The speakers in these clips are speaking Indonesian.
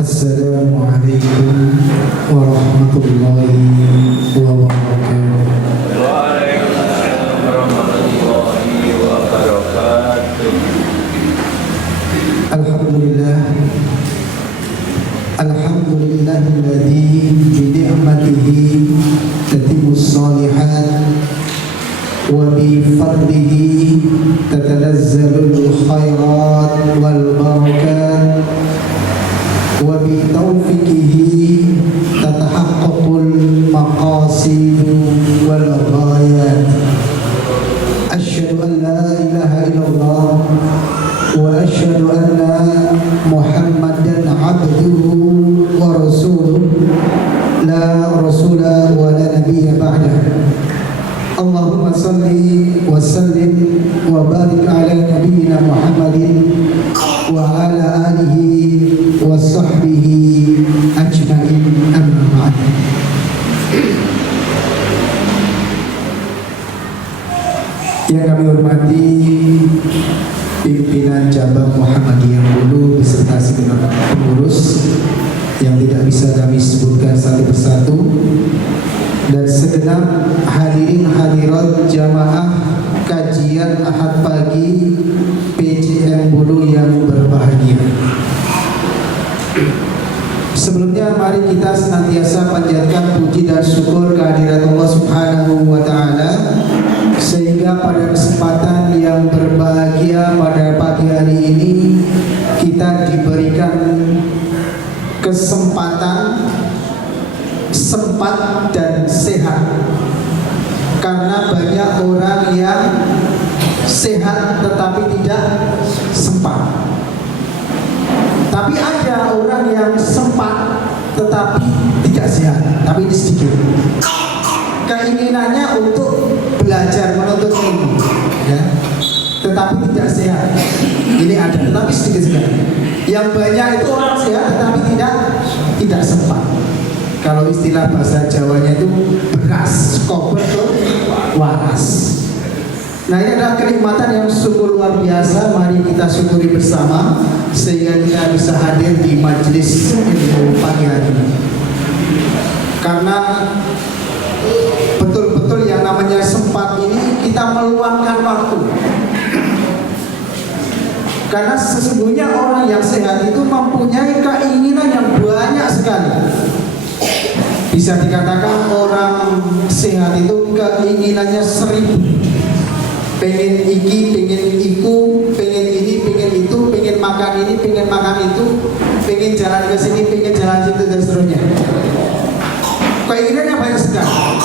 Assalamualaikum warahmatullahi wabarakatuh. Waalaikumsalam warahmatullahi wabarakatuh. Alhamdulillahilladzi bi ni'matihi tatimmus shalihat wa bi fadlihi tatanazzalul khairat wal barakat wa bi taufiqihi tatahaqqaqul maqasid wal ghayat. Asyhadu an la ilaha illallah wa asyhadu anna Muhammadan abduhu wa rasuluh la rasula wa la nabiyya ba'dah. Allahumma salli wa sallim wa barik ala nabiyyina Muhammadin wa ala alihi wa sahbihi ajma'in, amma ba'd. Yang kami hormati pimpinan cabang Muhammadiyah Hulu beserta segenap pengurus yang tidak bisa kami sebutkan satu persatu, dan segenap hadirin hadirat jamaah kajian Ahad pagi PJM Hulu yang berbahagia. Sebelumnya mari kita senantiasa panjatkan puji dan syukur kehadirat Allah Subhanahu wa taala, sehingga pada kesempatan yang berbahagia pada pagi hari ini kita diberikan kesempatan sempat dan sehat. Karena banyak orang yang sehat tetapi tidak sempat. Tapi ada orang yang sempat tetapi tidak sehat, tapi ini sedikit. Keinginannya untuk belajar menuntut ilmu, ya, tetapi tidak sehat. Ini ada, tetapi sedikit sekali. Yang banyak itu orang sehat tetapi tidak sempat. Kalau istilah bahasa Jawanya itu beras, kober waras. Nah, ini adalah kenikmatan yang sungguh luar biasa. Mari kita syukuri bersama sehingga kita bisa hadir di majelis ilmu pagi hari ini. Karena betul-betul yang namanya sempat ini kita meluangkan waktu. Karena sesungguhnya orang yang sehat itu mempunyai keinginan yang banyak sekali. Bisa dikatakan orang sehat itu keinginannya 1000. Pengen iki, pengen iku, pengen ini, pengen itu, pengen makan ini, pengen makan itu, pengen jalan ke sini, pengen jalan situ, dan seterusnya. Keinginannya banyak sekali.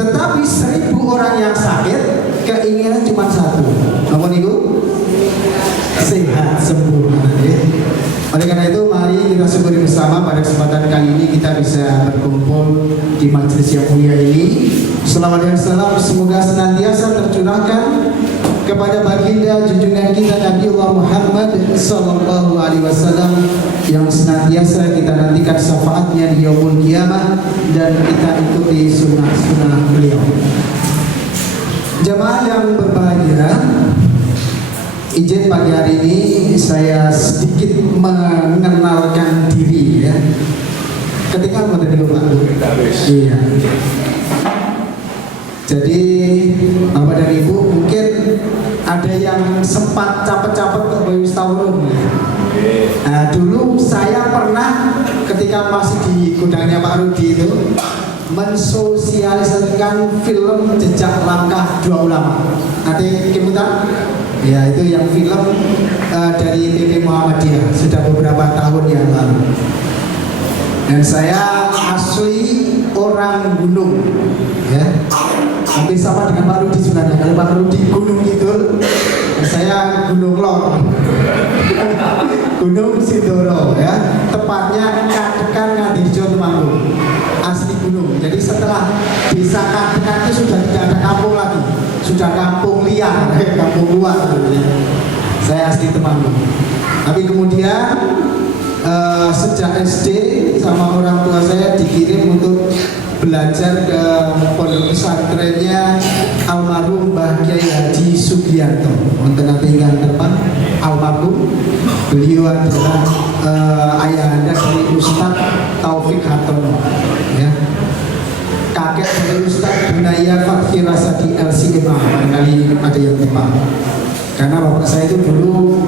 Tetapi 1000 orang yang sakit, keinginan cuma satu. Apa nih, sehat, sempurna. Oleh karena itu, mari kita syukuri bersama pada kesempatan kali ini kita bisa berkumpul di majelis yang mulia ini. Selawat dan salam semoga senantiasa tercurahkan kepada baginda junjungan kita Nabiullah Muhammad sallallahu alaihi wasallam yang senantiasa kita nantikan syafaatnya di yaumul qiyamah dan kita ikuti sunnah-sunnah beliau. Jamaah yang berbahagia, izin pagi hari ini saya sedikit mengenalkan diri, ya. Ketika mau dulu Pak. Iya. Jadi Bapak dan Ibu mungkin ada yang sempat capek-capek ke Bayu Stawurung. Nah, dulu saya pernah ketika masih di gudangnya Pak Rudi itu mensosialisasikan film Jejak Langkah Dua Ulama. Nanti kimutan? Ya, itu yang film dari PP Muhammadiyah sudah beberapa tahun yang lalu. Dan saya asli orang Gunung, ya. Hampir sama dengan Pak Rudi sebenarnya. Kalau Pak Rudi Gunung Kidul, saya Gunung Lor. Gunung Sindoro, ya. Tepatnya Kadekan Ngadijo Temanggung. Asli gunung. Jadi setelah desa Kadekan sudah kampung liar, kampung luar. Saya asli Temanggung. Tapi kemudian sejak SD sama orang tua saya dikirim untuk belajar ke pondok pesantrennya almarhum Mbah Kiai Haji Sugiyanto. Wonten ingkang depan almarhum, beliau adalah ayahanda dari Ustadz Taufik Hartono, ya. Kakek dari Ustadz Bunaya Fathir Rasadi LCMA, barangkali ada yang tepat. Karena bapak saya itu dulu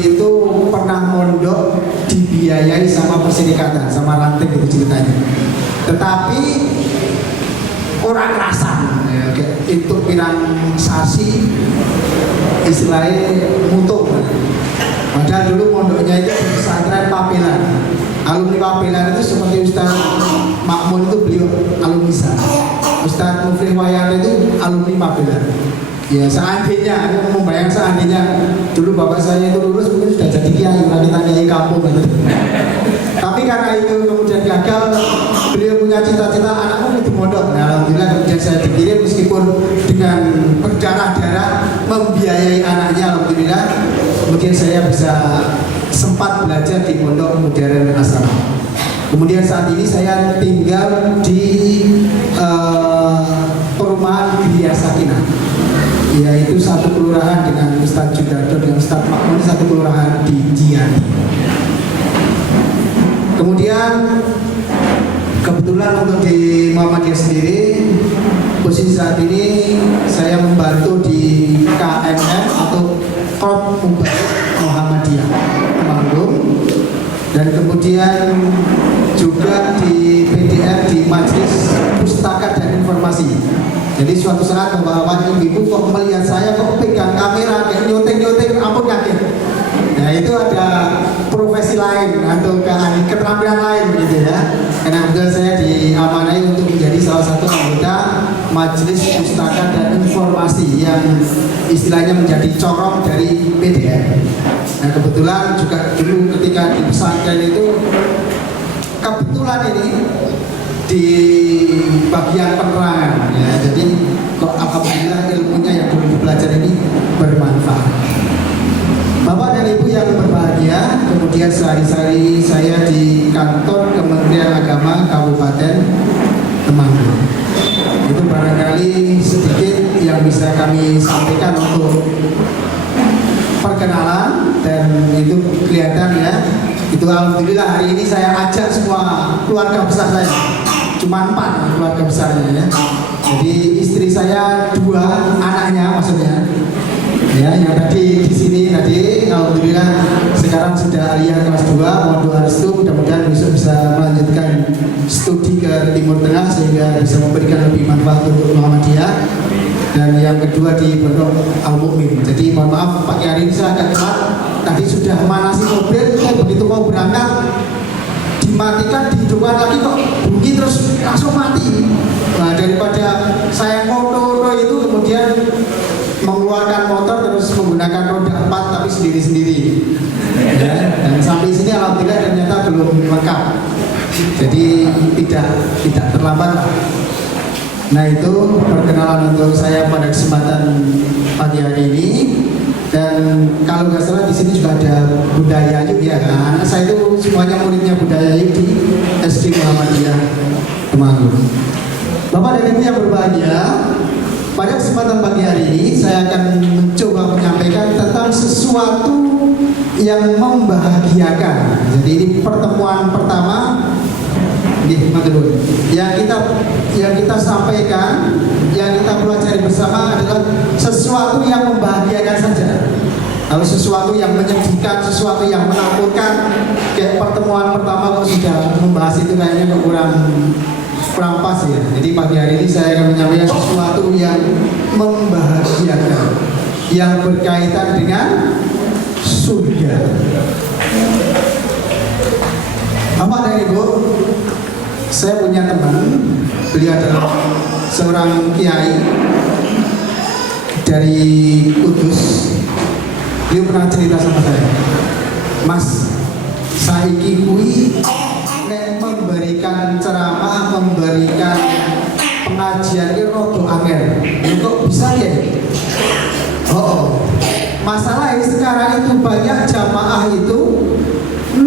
itu pernah mondok dibiayai sama Perserikatan, sama ranting gitu ceritanya. Tetapi orang kerasan, ya, itu pirang sasi istilahnya mutu. Padahal dulu mondoknya itu pesantren Papelan. Alumni Papelan itu seperti Ustaz Makmun itu beliau alumni sana. Ustaz Mufri Wayan itu alumni Papelan. Ya seandainya, membayang seandainya dulu bapak saya itu lulus mungkin sudah jadi kiai, kita kiai kampung gitu. Tapi karena itu kemudian gagal, beliau punya cita-cita anakku itu mondok. Nah, alhamdulillah kemudian saya dikirim meskipun dengan berdarah-darah membiayai anaknya, alhamdulillah. Kemudian saya bisa sempat belajar di pondok modern asrama. Kemudian saat ini saya tinggal di perumahan Gria Sakinah, yaitu satu kelurahan dengan Ustadz Judarto dan Ustadz Makmun, satu kelurahan di Cianti. Kemudian kebetulan untuk di Muhammadiyah sendiri, posisi saat ini saya membantu di KMM atau Klub Muhammadiyah Temanggung, dan kemudian juga di PDM di Majelis Pustaka dan Informasi. Jadi suatu saat bapak-bapak ibu kok melihat saya kok pegang kamera kayak nyoteng-nyoteng, ampun yakin. Nah itu ada profesi lain atau keterampilan lain begitu ya. Karena kebetulan saya diamanai untuk menjadi salah satu anggota Majelis Pustaka dan Informasi yang istilahnya menjadi corong dari PDM. Nah kebetulan juga dulu ketika di pesantren itu kebetulan ini di bagian penerangan ya, jadi kok alhamdulillah ilmunya yang dulu dipelajari ini bermanfaat. Bapak dan Ibu yang berbahagia, kemudian sehari-hari saya di kantor Kementerian Agama Kabupaten Temanggung. Itu barangkali sedikit yang bisa kami sampaikan untuk perkenalan, dan itu kelihatan ya. Itu alhamdulillah hari ini saya ajak semua keluarga besar saya. Cuma 4 keluarga besarnya ya. Jadi istri saya 2, anaknya maksudnya. Ya, yang tadi di sini tadi alhamdulillah sekarang sudah aliyah kelas 2, mohon doa restu, mudah-mudahan besok bisa melanjutkan studi ke Timur Tengah sehingga bisa memberikan lebih manfaat untuk Muhammadiyah. Dan yang kedua di Pondok Al Mukmin. Jadi mohon maaf pagi hari ini saya agak telat. Tadi sudah manasi mobil, begitu mau berangkat dimatikan, dihidupkan lagi kok bunyi terus langsung mati. Nah daripada saya motor itu kemudian mengeluarkan motor terus menggunakan roda 4 tapi sendiri-sendiri ya. Dan sampai sini alhamdulillah ternyata belum lengkap, jadi tidak terlambat. Nah itu perkenalan untuk saya pada kesempatan pagi hari ini. Dan kalau nggak salah di sini juga ada Budaya Ayub ya kan? Anak saya itu semuanya muridnya Budaya Ayub di SD Muhammadiyah Temanggung. Bapak dan Ibu yang berbahagia, pada kesempatan pagi hari ini saya akan mencoba menyampaikan tentang sesuatu yang membahagiakan. Jadi ini pertemuan pertama yang kita sampaikan, yang kita pelajari bersama adalah sesuatu yang membahagiakan saja. Kalau sesuatu yang menyedihkan, sesuatu yang menakutkan, kayak pertemuan pertama kok sudah membahas itu kayaknya kurang pas ya. Jadi pagi hari ini saya akan menyampaikan sesuatu yang membahagiakan, yang berkaitan dengan surga. Bapak dan Ibu, saya punya teman, beliau adalah seorang kiai dari Kudus. Beliau pernah cerita sama saya, Mas, saiki kuwi nek memberikan ceramah, memberikan pengajaran pengajian ini rodo angel. Kok bisa ya? Oh, masalahnya sekarang itu banyak jamaah itu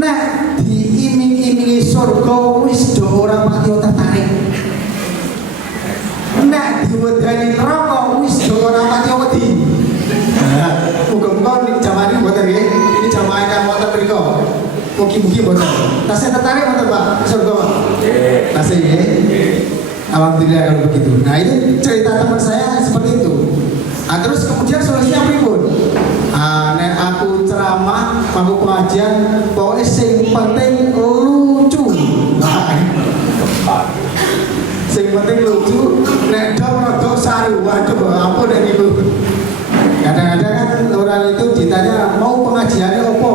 nek diiming-imingi surga wis do ora pati tertarik. Nek diwedani neraka wis do ora pati wedi. Muga-muga ning jaman iki mboten nggih. Ini jamaah kan wonten mriku. Mugi-mugi mboten. Tasih tertarik mboten Pak surga Pak? Nggih. Tasih nggih. Alhamdulillah kalau begitu. Nah ini cerita teman saya seperti itu. Nah, terus kemudian solusinya pripun? Nek aku ceramah, aku pengajian, pokoknya sing penting lucu. Sing penting lucu. Nek dok rodok saru, waduh, ampun nek iku. Kadang-kadang kan orang itu ditanya mau pengajiannya apa?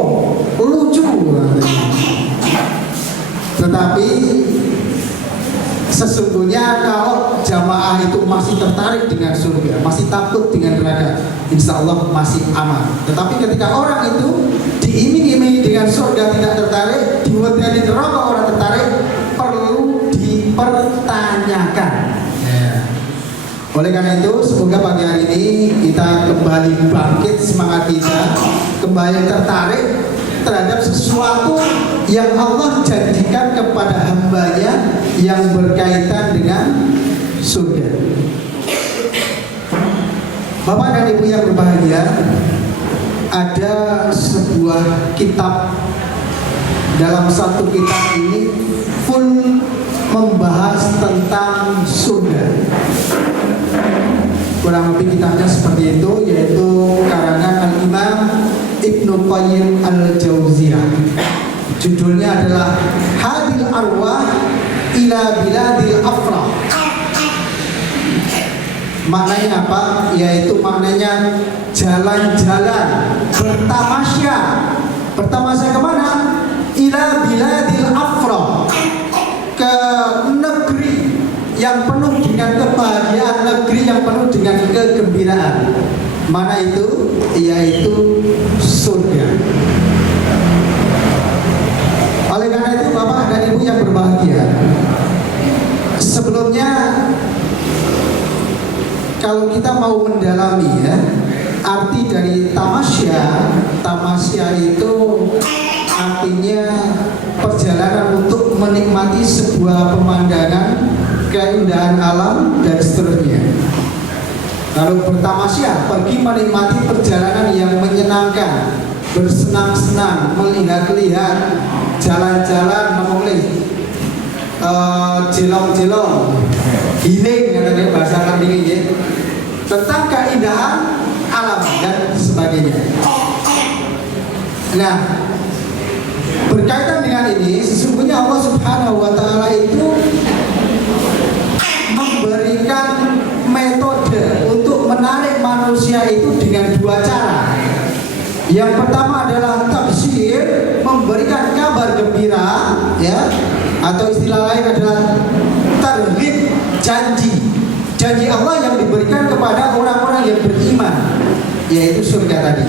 Lucu. Tetapi sesungguhnya kalau jamaah itu masih tertarik dengan surga, masih takut dengan neraka, insya Allah masih aman. Tetapi ketika orang itu diiming-imingi dengan surga tidak tertarik, diwedani neraka orang tertarik, perlu dipertanyakan. Oleh karena itu, semoga pagi hari ini kita kembali bangkit semangat kita, kembali tertarik terhadap sesuatu yang Allah janjikan kepada hambanya yang berkaitan dengan surga. Bapak dan Ibu yang berbahagia, ada sebuah kitab, dalam satu kitab ini pun membahas tentang surga. Kurang lebih kitabnya seperti itu, yaitu karangan Al-Imam Ibnu Qayyim Al-Jauziyah. Judulnya adalah Hadil Arwah ila Biladil Afrah. Maknanya apa? Yaitu maknanya jalan-jalan, bertamasya. Bertamasya kemana? Ila Biladil Afrah, ke negeri yang penuh dengan kebahagiaan, negeri yang penuh dengan kegembiraan. Mana itu? Yaitu surga. Oleh karena itu Bapak dan Ibu yang berbahagia, sebelumnya kalau kita mau mendalami ya arti dari tamasya, tamasya itu artinya perjalanan untuk menikmati sebuah pemandangan, keindahan alam dan seterusnya. Kalau bertamasya, pergi menikmati perjalanan yang menyenangkan, bersenang-senang, melihat-lihat, jalan-jalan, memulai jelong-jelong, healing katanya bahasa kami ya, tentang keindahan alam dan sebagainya. Nah, berkaitan dengan ini, sesungguhnya Allah Subhanahu wa Ta'ala itu memberikan metode untuk menarik manusia itu dengan dua cara. Yang pertama adalah tafsir, memberikan kabar gembira, ya, atau istilah lain adalah targhib, janji Allah yang diberikan kepada orang-orang yang beriman, yaitu surga tadi.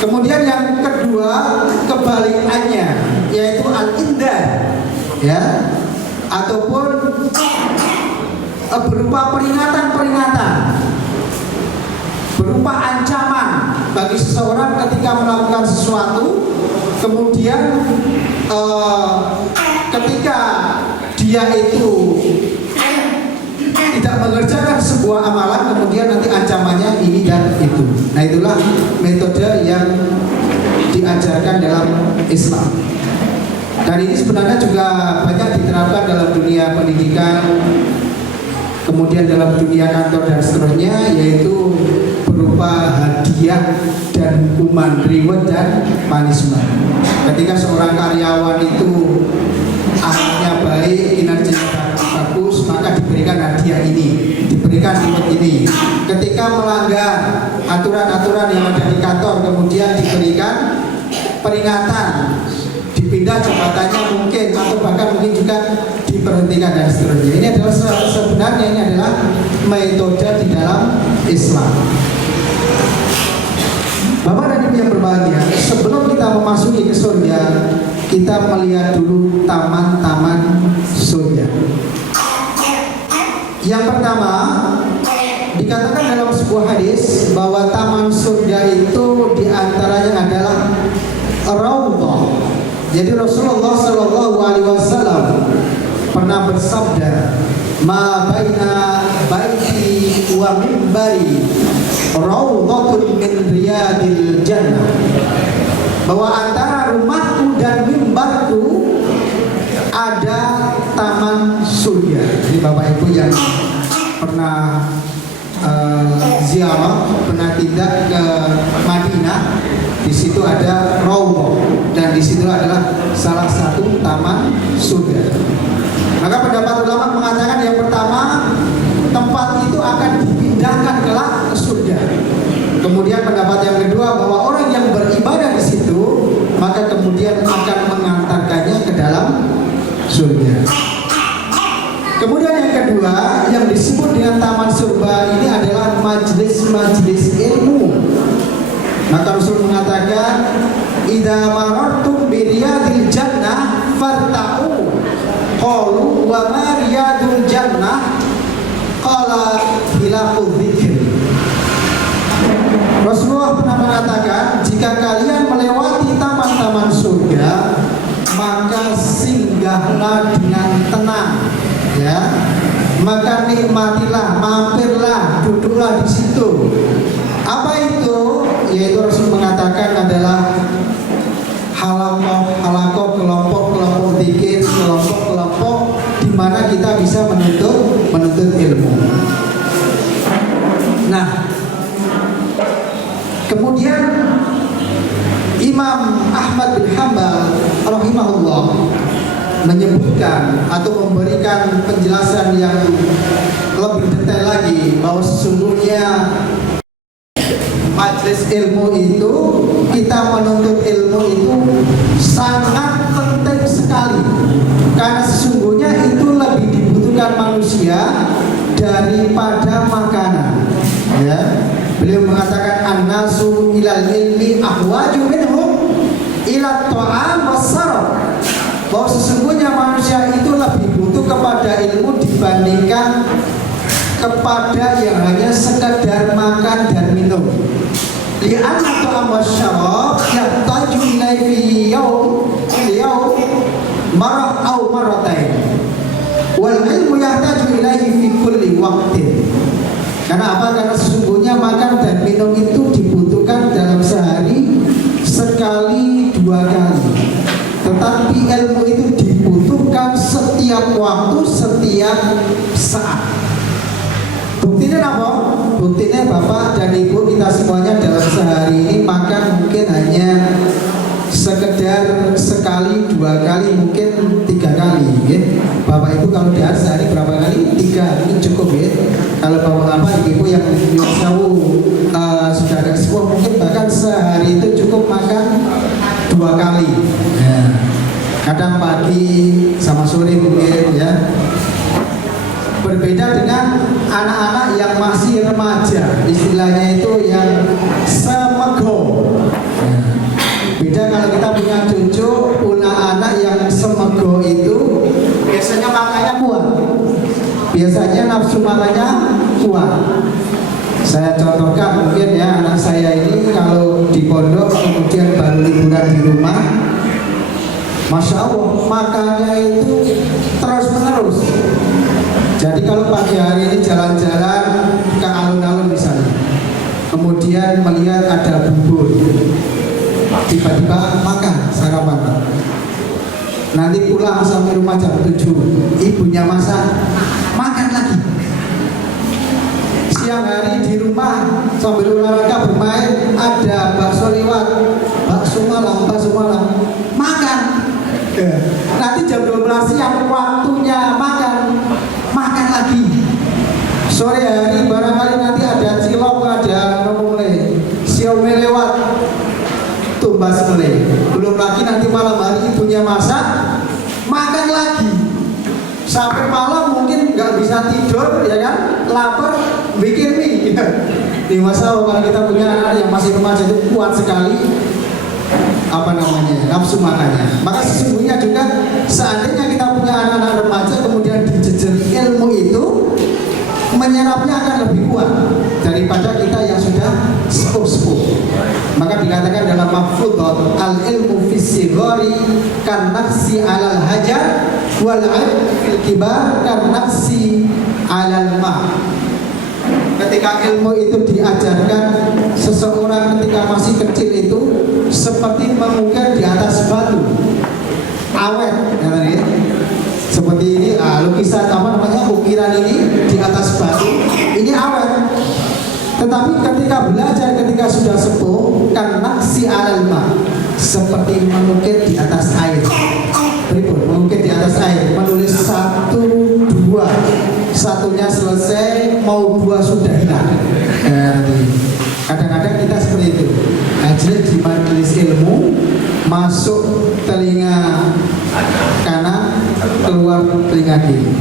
Kemudian yang kedua kebalikannya, yaitu al-indah, ya, ataupun berupa peringatan-peringatan, berupa ancaman bagi seseorang ketika melakukan sesuatu, kemudian ketika dia itu tidak mengerjakan sebuah amalan, kemudian nanti ancamannya ini dan itu. Nah, itulah metode yang diajarkan dalam Islam. Dan ini sebenarnya juga banyak diterapkan dalam dunia pendidikan, kemudian dalam dunia kantor dan seterusnya, yaitu berupa hadiah dan hukuman, reward dan punishment. Ketika seorang karyawan itu ahlaknya baik, kinerjanya bagus, maka diberikan hadiah ini, diberikan reward ini. Ketika melanggar aturan-aturan yang ada di kantor, kemudian diberikan peringatan, dipindah jabatannya mungkin, atau bahkan mungkin juga diberhentikan dan seterusnya. Ini adalah sebenarnya ini adalah metode di dalam Islam. Bapak dan Ibu yang berbahagia, sebelum kita memasuki ke surga, kita melihat dulu taman-taman surga. Yang pertama, dikatakan dalam sebuah hadis bahwa taman surga itu diantaranya adalah raudhah. Jadi Rasulullah Shallallahu Alaihi Wasallam pernah bersabda, "Ma baina baiti wa mimbari raudhatun min riyadil jannah." Bahwa antara rumahku dan mimbarku ada taman surga. Jadi Bapak Ibu yang pernah ziarah, pernah tidak ke Madinah, di situ ada raudhah dan di situ adalah salah satu taman surga. Maka pendapat ulama mengatakan yang pertama, tempat itu akan dipindahkan kelak ke surga. Kemudian pendapat yang kedua bahwa orang yang beribadah di situ maka kemudian akan mengantarkannya ke dalam surga. Kemudian yang kedua yang disebut dengan taman surga ini adalah majelis-majelis ilmu. Maka Rasul mengatakan, "Idza marartum bi riyadil jannah farta'u." Qalu wa ma riyadul jannah? Qala hilaqul dzikr. Rasulullah pernah mengatakan, jika kalian melewati taman-taman surga, maka singgahlah dengan tenang, ya. Maka nikmatilah, mampirlah, duduklah di situ. Apa itu? Yaitu Rasul mengatakan adalah halakoh, kelompok-kelompok zikir, kelompok-kelompok di mana kita bisa menuntut ilmu. Nah, kemudian Imam Ahmad bin Hanbal rahimahullah menyebutkan atau memberikan penjelasan yang lebih detail lagi bahwa sesungguhnya majelis ilmu itu, kita menuntut ilmu itu sangat penting sekali, karena sesungguhnya itu lebih dibutuhkan manusia daripada makanan, ya. Beliau mengatakan an-nasu ilal ilmi ahwaju minhum ila ta'am wassarab, bahwa sesungguhnya manusia itu lebih butuh kepada ilmu dibandingkan kepada yang hanya sekedar makan dan minum. Li'anna ta'am wasyarab yahtaju ilaihi yawm marah au maratain wal ilmu yahtaju ilaihi fi kulli waqtin. Karena apa? Karena sesungguhnya makan dan minum itu dibutuhkan dalam sehari sekali, 2 kali. Tetapi ilmu itu dibutuhkan setiap waktu, setiap saat. Buktinya apa? Buktinya Bapak dan Ibu kita semuanya dalam sehari ini makan mungkin hanya sekedar sekali, 2 kali, mungkin 3 kali, ya. Bapak Ibu kalau di sehari berapa kali? 3, ini cukup, ya. Kalau bapak ibu yang jauh sudah ada sepuh, mungkin bahkan sehari itu cukup makan 2 kali. Ya. Kadang pagi sama sore mungkin, ya. Berbeda dengan anak-anak yang masih remaja, istilahnya itu yang semego. Ya. Beda kalau kita punya cucu, punya anak yang semego itu biasanya makannya kuat. Biasanya nafsu makannya kuat. Saya contohkan mungkin, ya, anak saya ini kalau di pondok kemudian baru liburan di rumah, Masya Allah makannya itu terus menerus. Jadi kalau pagi hari ini jalan-jalan ke alun-alun misalnya, kemudian melihat ada bubur, tiba-tiba makan sarapan. Nanti pulang sampai rumah jam 7, ibunya masak, makan lagi. Siang hari di rumah sambil olahraga bermain, ada bakso liwat, bakso malam, makan. Nanti jam 12 siang waktunya makan lagi. Sore hari barangkali nanti ada cilok, ada nomole, siomel lewat, tumbas meleh. Belum lagi nanti malam hari ibunya masak, makan lagi. Sampai malam mungkin nggak bisa tidur, ya kan? Lapar, bikin mie. Di masa kalau kita punya anak yang masih remaja itu kuat sekali nafsu makannya. Maka sesungguhnya juga seandainya kita punya anak-anak remaja kemudian dijejel ilmu itu, menyerapnya akan lebih kuat daripada kita yang sudah sepuh-sepuh. Maka dikatakan dalam mafudot al ilmu fis sighari kan nafsi alal hajar wal ilmu fil kibar kan nafsi alal ma. Ketika ilmu itu diajarkan, seseorang ketika masih kecil itu seperti mengukir di atas batu awet, ya. Seperti ini lukisan ukiran ini di atas batu ini awet. Tetapi ketika belajar, ketika sudah sepuh, kan naksi alal ma, seperti mengukir di atas air. Berikut mengukir di atas air, menulis 1, 2, satunya selesai, mau 2 sudah hilang. Kadang-kadang kita seperti itu. Ajri di majelis ilmu, masuk telinga kanan, keluar telinga kiri.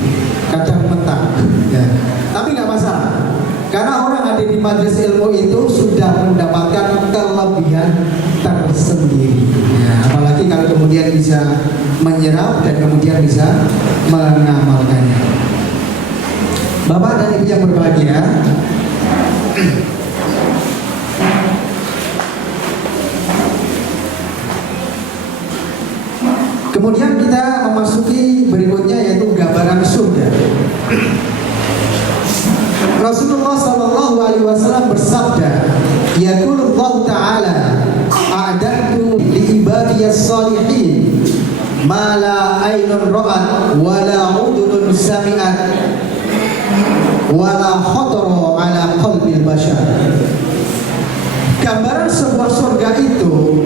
Kadang mentah. Ya. Tapi nggak masalah. Karena orang ada di majelis ilmu itu sudah mendapatkan kelebihan tersendiri. Ya, apalagi kalau kemudian bisa menyerap dan kemudian bisa mengamalkannya. Bapak dan Ibu yang berbahagia, kemudian kita memasuki berikutnya yaitu gambaran surga. Rasulullah Shallallahu Alaihi Wasallam bersabda, Yaqulullah Taala, A'dadtu li ibadiyas salihin ma la aynun ra'at wa la udhunun sami'at wa la khatara ala qalbil bashar. Gambaran sebuah surga itu,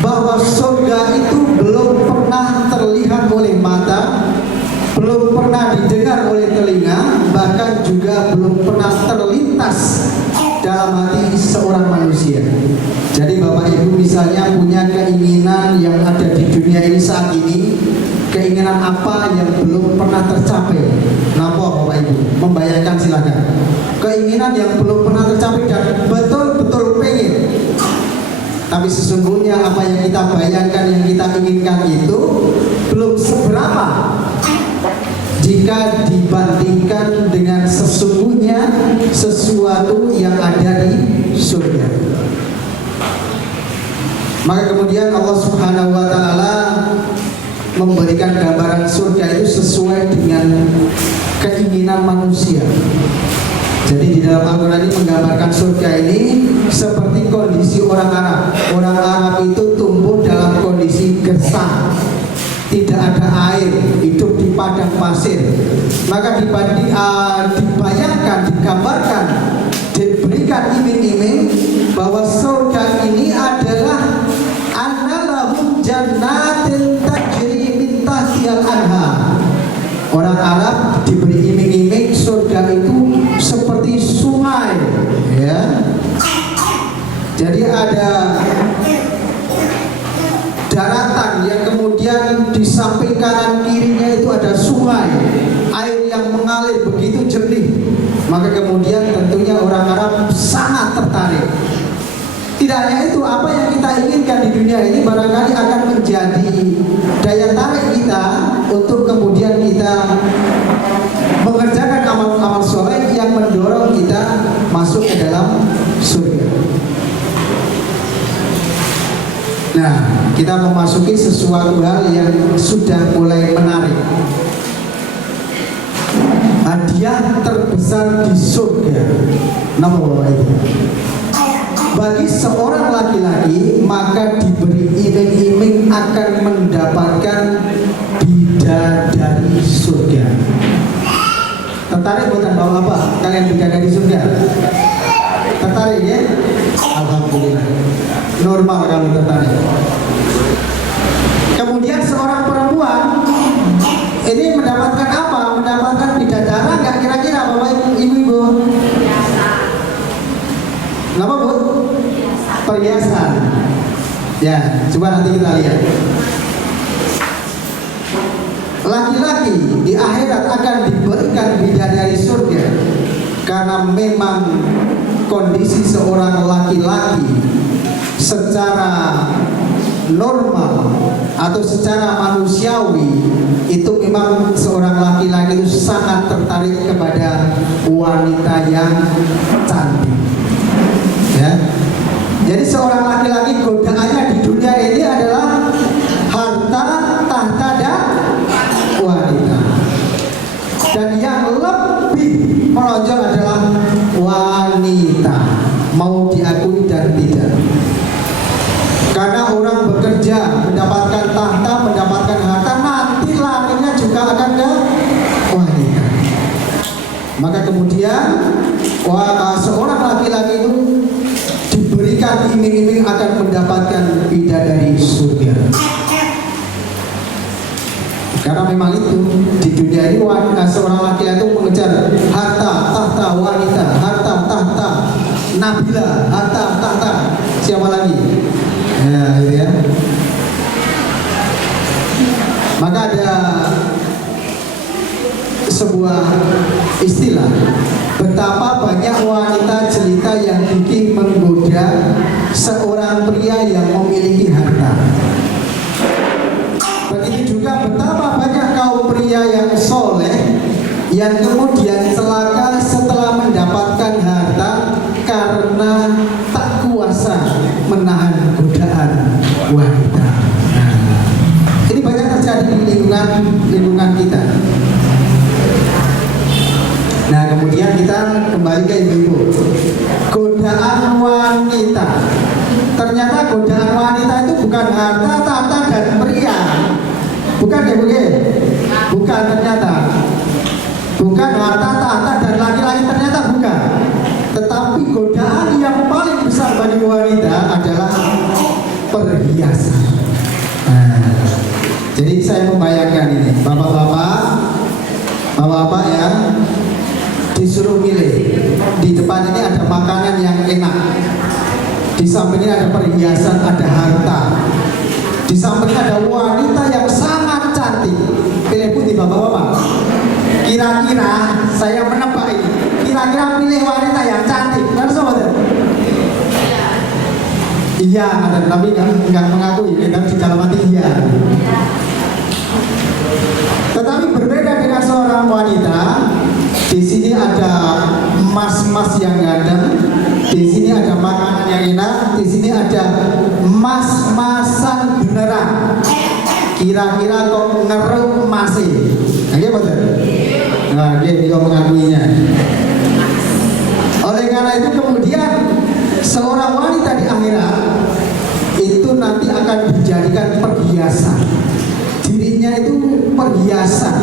bahwa surga itu belum pernah terlihat oleh mata, belum pernah didengar oleh telinga, bahkan juga belum pernah terlintas dalam hati seorang manusia. Jadi Bapak Ibu misalnya punya keinginan yang ada di dunia ini saat ini, keinginan apa yang belum pernah tercapai? Napa Bapak Ibu? Membayangkan silakan. Keinginan yang belum pernah tercapai dan betul-betul pengen. Tapi sesungguhnya apa yang kita bayangkan, yang kita inginkan itu belum seberapa jika dibandingkan dengan sesungguhnya sesuatu yang ada di surga. Maka kemudian Allah Subhanahu wa Ta'ala memberikan gambaran surga itu sesuai dengan keinginan manusia. Jadi di dalam Al-Quran ini menggambarkan surga ini seperti kondisi orang Arab. Orang Arab itu tumbuh dalam kondisi gersang, tidak ada air, hidup di padang pasir. Maka dibayangkan, digambarkan, diberikan iming-iming bahwa surga ini adalah annalahum jannatin tajri min tahtihal anhar. Orang Arab diberi iming-iming surga itu seperti sungai, ya. Jadi ada daratan yang kemudian di samping kanan kirinya itu ada sungai, air yang mengalir begitu jernih. Maka kemudian tentunya orang Arab sangat tertarik. Tidak hanya itu, apa yang kita inginkan di dunia ini barangkali akan menjadi daya tarik kita untuk kemudian kita mengerjakan amal-amal soleh yang mendorong kita masuk ke dalam surga. Nah, kita memasuki sesuatu hal yang sudah mulai menarik. Hadiah terbesar di surga. Nomor itu. Bagi seorang laki-laki maka diberi iming-iming akan mendapatkan bidadari surga. Tertarik bukan bawa apa? Kalian bidadari surga? Tertarik ya? Alhamdulillah. Normal kalau tertarik. Kemudian seorang perempuan ini mendapatkan apa? Mendapatkan bidadara nggak kira-kira Bapak Ibu? Kenapa Bu? Perhiasan. Ya, coba nanti kita lihat. Laki-laki di akhirat akan diberikan bidadari surga karena memang kondisi seorang laki-laki secara normal atau secara manusiawi itu memang seorang laki-laki itu sangat tertarik kepada wanita yang cantik. Ya. Jadi seorang laki-laki godaannya di dunia ini adalah harta, tahta, dan wanita. Dan yang lebih menonjol adalah wanita, mau diakui dan tidak. Karena orang bekerja mendapatkan tahta, mendapatkan harta, nanti larinya juga akan ke wanita. Maka kemudian seorang laki-laki itu diberikan iming-iming akan mendapatkan bidadari surga. Karena memang itu di dunia ini seorang laki-laki itu mengejar harta, tahta, wanita, harta, tahta, Nabila, harta, tahta, siapa lagi? Ya, gitu ya. Maka ada sebuah istilah, betapa banyak wanita jelita yang bikin menggoda seorang pria yang memiliki harta. Begitu juga betapa banyak kaum pria yang soleh yang kemudian celaka setelah mendapatkan harta karena tak kuasa menahan godaan wanita. Nah, ini banyak terjadi di lingkungan kita. Nah, kemudian kita kembali ke ibu-ibu. Godaan wanita. Ternyata godaan wanita itu bukan harta, tahta, dan pria. Bukan ya, bukan ternyata. Bukan harta, tahta, dan laki-laki, ternyata bukan. Tetapi godaan yang paling besar bagi wanita adalah perhiasan. Nah, jadi saya membayangkan ini, bapak-bapak ya, disuruh milih. Di depan ini ada makanan yang enak, di sampingnya ada perhiasan, ada harta, di sampingnya ada wanita yang sangat cantik. Pilih putih bapak-bapak. Kira-kira saya menebak ini, kira-kira pilih wanita yang cantik, kan sobat? Iya, tapi nggak mengakui, tapi di dalam hati iya. Tetapi berbeda dengan seorang wanita. Di sini ada emas-emas yang ganteng, di sini ada makanan yang enak, di sini ada emas-emasan beneran. Kira-kira kok ngeruh masih? Oke, betul. Nah, dia mengakuinya. Oleh karena itu kemudian seorang wanita di akhirat itu nanti akan dijadikan perhiasan. Dirinya itu perhiasan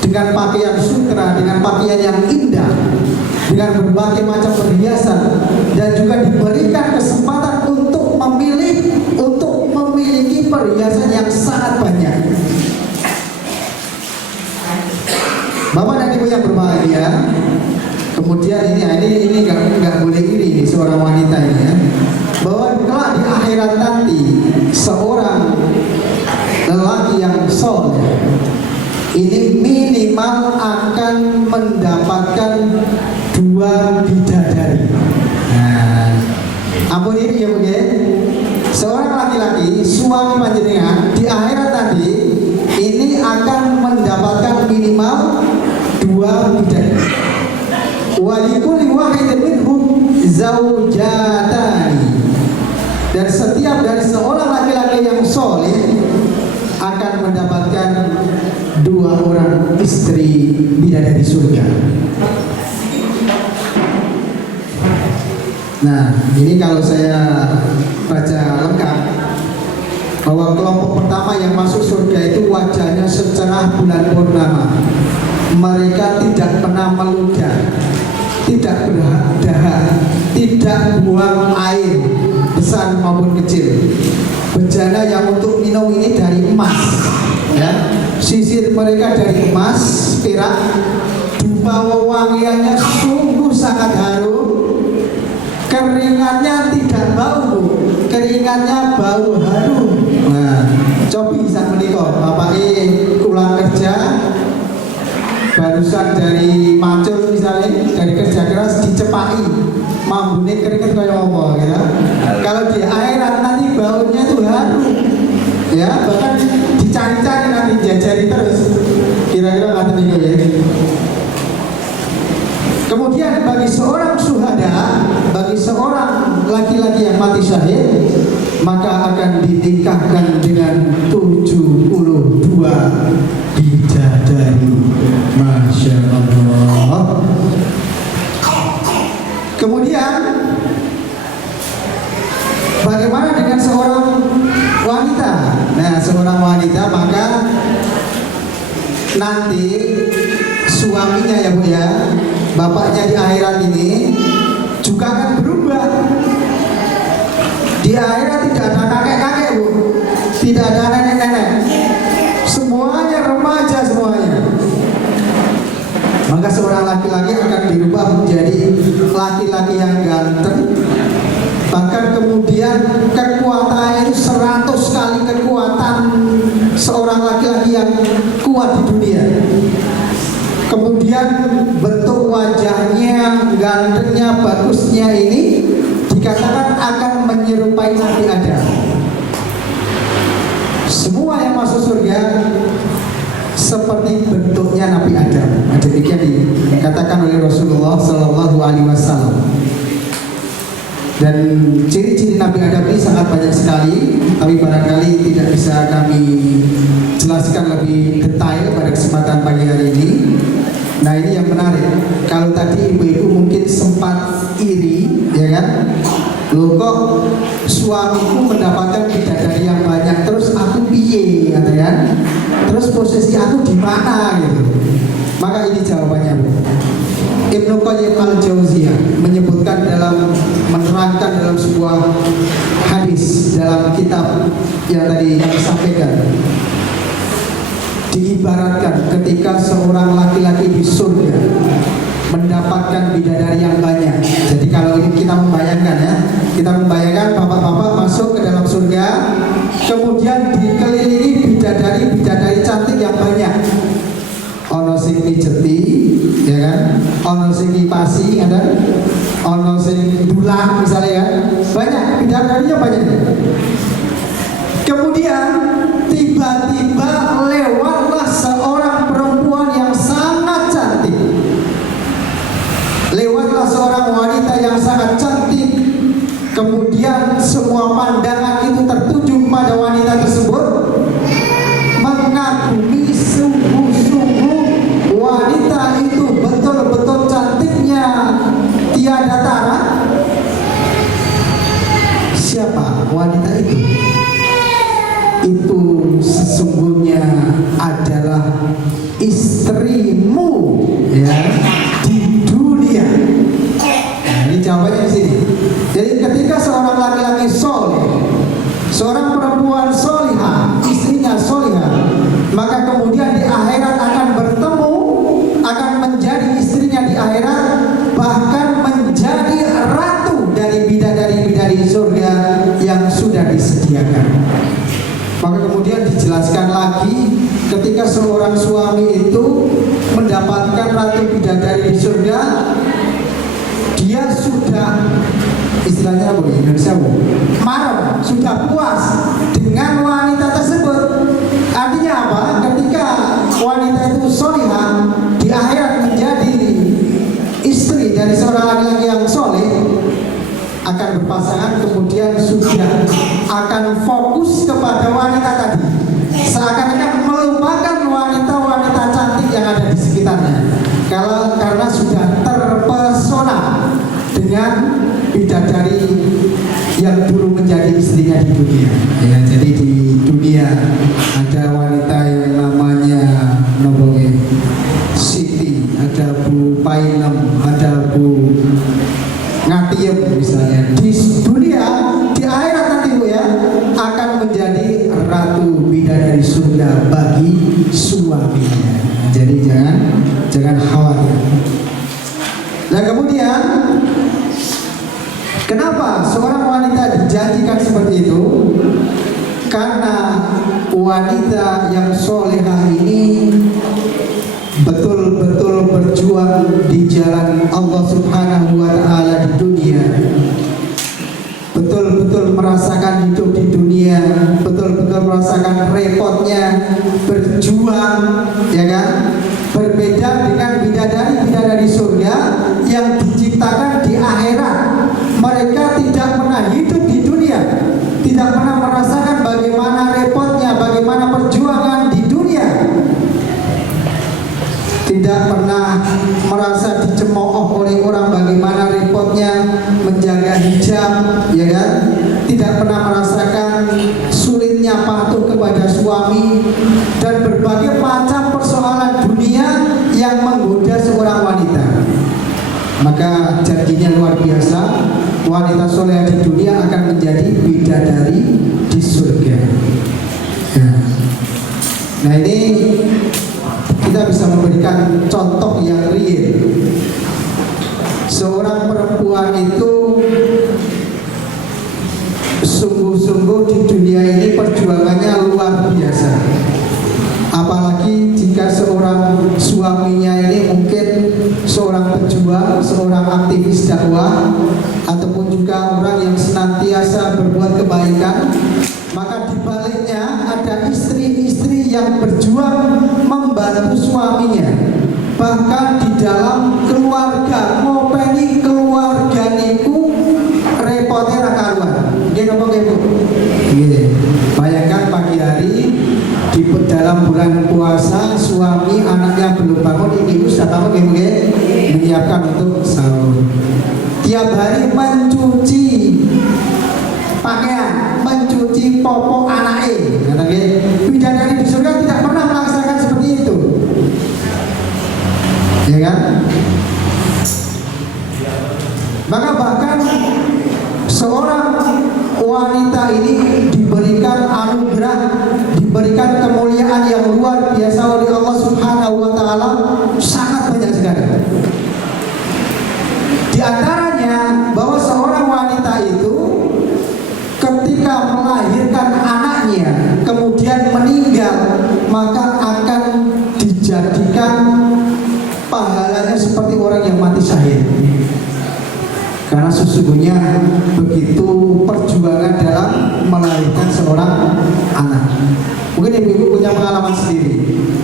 dengan pakaian sutra, dengan pakaian yang indah, dengan berbagai macam perhiasan, dan juga diberikan kesempatan untuk memilih, untuk memiliki perhiasan yang sangat banyak. Bapak dan Ibu yang berbahagia, kemudian ini nggak boleh iri seorang wanita ini ya, bahwa kelak di akhirat nanti seorang lelaki yang soleh ini minimal akan mendapatkan 2 bidadari. Nah, ampun ini ya mungkin seorang laki-laki suami panjenengan di akhirat nanti ini akan mendapatkan minimal 2 bidadari. Walikulli wahidin minhum zaujatani. Dan setiap dari seorang laki-laki yang soleh akan mendapatkan 2 orang istri bidadari surga. Nah, ini kalau saya baca lengkap bahwa kelompok pertama yang masuk surga itu wajahnya secerah bulan purnama. Mereka tidak pernah meludah, tidak berdahak, tidak buang air besar maupun kecil. Bejana yang untuk minum ini dari emas, ya. Sisir mereka dari emas, perak. Dupa wewangiannya sungguh sangat harum. Keringatnya tidak bau, keringatnya bau harum. Nah, cobi bisa menikah, bapak pulang kerja, barusan dari macul misalnya, dari kerja keras dicepai, mambune keringat kayak apa, ya. Kalau di akhirat nanti baunya itu harum, ya, bahkan dicari-cari nanti jajari terus. Kira-kira nggak terlalu ya. Kemudian bagi seorang syuhada, bagi seorang laki-laki yang mati syahid, maka akan ditingkahkan dengan 72 bidadari. Masya Allah. Kemudian bagaimana dengan seorang wanita? Nah, seorang wanita maka nanti suaminya ya Bu ya, bapaknya di akhirat ini juga akan berubah. Di akhirat tidak ada kakek-kakek Bu, tidak ada nenek-nenek, semuanya remaja semuanya. Maka seorang laki-laki akan dirubah menjadi laki-laki yang ganteng. Bahkan kemudian kekuatannya itu 100 kali kekuatan seorang laki-laki yang kuat di dunia. Kemudian bentuk wajahnya, gantengnya, bagusnya ini dikatakan akan menyerupai Nabi Adam. Semua yang masuk surga seperti bentuknya Nabi Adam. Demikian dikatakan oleh Rasulullah Sallallahu Alaihi Wasallam. Dan ciri-ciri Nabi Adam ini sangat banyak sekali, tapi barangkali tidak bisa kami jelaskan lebih detail pada kesempatan pagi hari ini. Nah, ini yang menarik. Kalau tadi ibu-ibu mungkin sempat iri, ya kan? Loh kok suamiku mendapatkan bidadari yang banyak, terus aku piye, kata kan? Terus posisi aku di mana gitu. Maka ini jawabannya, Bu. Ibnu Qayyim al-Jauziyah menyebutkan menerangkan dalam sebuah hadis dalam kitab yang tadi yang disampaikan, diibaratkan ketika seorang laki-laki di surga mendapatkan bidadari yang banyak. Jadi kalau ini kita membayangkan ya, kita membayangkan bapak-bapak masuk ke dalam surga, kemudian dikelilingi bidadari cantik yang banyak. Ono sing pijeti, ya kan? Ono sing kipasi, ada? Ono sing dulang misalnya ya. Banyak, bidadarinya banyak. Kemudian tiba-tiba lewatlah seorang perempuan yang sangat cantik. Lewatlah seorang wanita yang sangat cantik. Kemudian semua pandangan itu tertuju pada wanita tersebut, mengagumi sungguh-sungguh wanita itu betul-betul cantiknya tiada tara. Siapa wanita itu? Itu sesungguhnya adalah istrimu ya di dunia. Nah, ini jawabannya di sini. Jadi ketika seorang laki-laki soleh, seorang perempuan solihah, istrinya solihah, maka kemudian di akhirat akan bertemu, akan menjadi istrinya di akhirat, bahkan menjadi ratu dari bidadari-bidadari surga yang sudah disediakan. Maka kemudian dijelaskan lagi ketika seorang suami itu mendapatkan ratu bidadari di surga, dia sudah istilahnya apa ya, Indonesia marah, sudah puas dengan wanita tersebut. Artinya apa? Ketika wanita itu solihah di akhirat menjadi istri dari seorang laki-laki yang soleh, akan berpasangan, kemudian sudah akan fokus kepada wanita tadi, seakan-akan melupakan wanita-wanita cantik yang ada di sekitarnya. Karena sudah terpesona dengan bidadari yang dulu menjadi istrinya di dunia. Ya, jadi di dunia ada wanita yang namanya Noboge Siti, ada Bu Painem, ada Bu Ngatiem misalnya. Di dunia, di akhirat nanti Bu ya, akan menjadi ratu bidadari surga bagi suaminya. Jadi jangan khawatir. Nah kemudian, kenapa seorang wanita dijanjikan seperti itu? Karena wanita yang solehah ini betul-betul berjuang di jalan Allah Subhanahu wa Ta'ala di dunia, betul-betul merasakan hidup di dunia, betul-betul merasakan repotnya berjuang, ya kan? berbeda dengan bidadari-bidadari surga yang diciptakan di akhirat. Mereka tidak pernah hidup di dunia, tidak pernah merasakan bagaimana repotnya, bagaimana perjuangan di dunia, tidak pernah merasa dicemooh oleh orang bagaimana repotnya menjaga hijab, ya kan? Tidak pernah merasakan sulitnya patuh kepada suami dan berbagai macam persoalan dunia yang menggoda seorang wanita. Maka janjinya luar biasa, wanita soleh di dunia akan menjadi bidadari di surga. Nah ini kita bisa memberikan contoh yang real. Seorang perempuan itu sungguh-sungguh di dunia ini perjuangannya luar biasa. Apalagi jika seorang suaminya ini mungkin seorang pejuang, seorang aktivis dakwah, ataupun juga orang yang senantiasa berbuat kebaikan, maka di baliknya ada istri-istri yang berjuang membantu suaminya. Bahkan di dalam keluarga, ngopeni keluarga niku repotnya ra karuan. Nggih napa nggih Bu? Nggih. Bayangkan pagi hari di dalam bulan puasa suami anaknya belum bangun, ibu sudah bangun menyiapkan untuk sahur. Tiap hari mencuci pakaian, mencuci popok anaknya. Katanya bidadari di surga tidak pernah melaksanakan seperti itu, ya kan? Maka bahkan seorang wanita ini diberikan anugerah, diberikan kemuliaan yang luar biasa oleh Allah Subhanahu wa taala, sangat banyak sekali. Di antaranya bahwa seorang wanita itu ketika melahirkan anaknya kemudian meninggal, maka akan dijadikan pahalanya seperti orang yang mati syahid. Karena sesungguhnya begitu perjuangan dalam melahirkan seorang anak. Mungkin ibu-ibu punya pengalaman sendiri,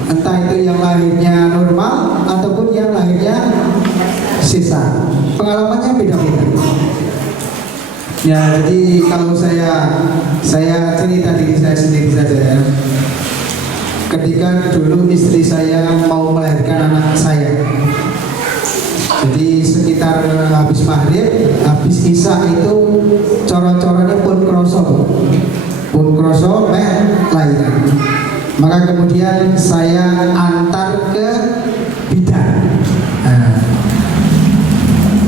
entah itu yang lahirnya normal ataupun yang lahirnya sisa. Pengalamannya beda-beda. Ya, jadi kalau saya cerita diri saya sendiri saja ya. Ketika dulu istri saya mau melahirkan anak saya, jadi sekitar habis maghrib, habis isya itu coro-corone pun kroso lahiran. Maka kemudian saya antar ke bidan.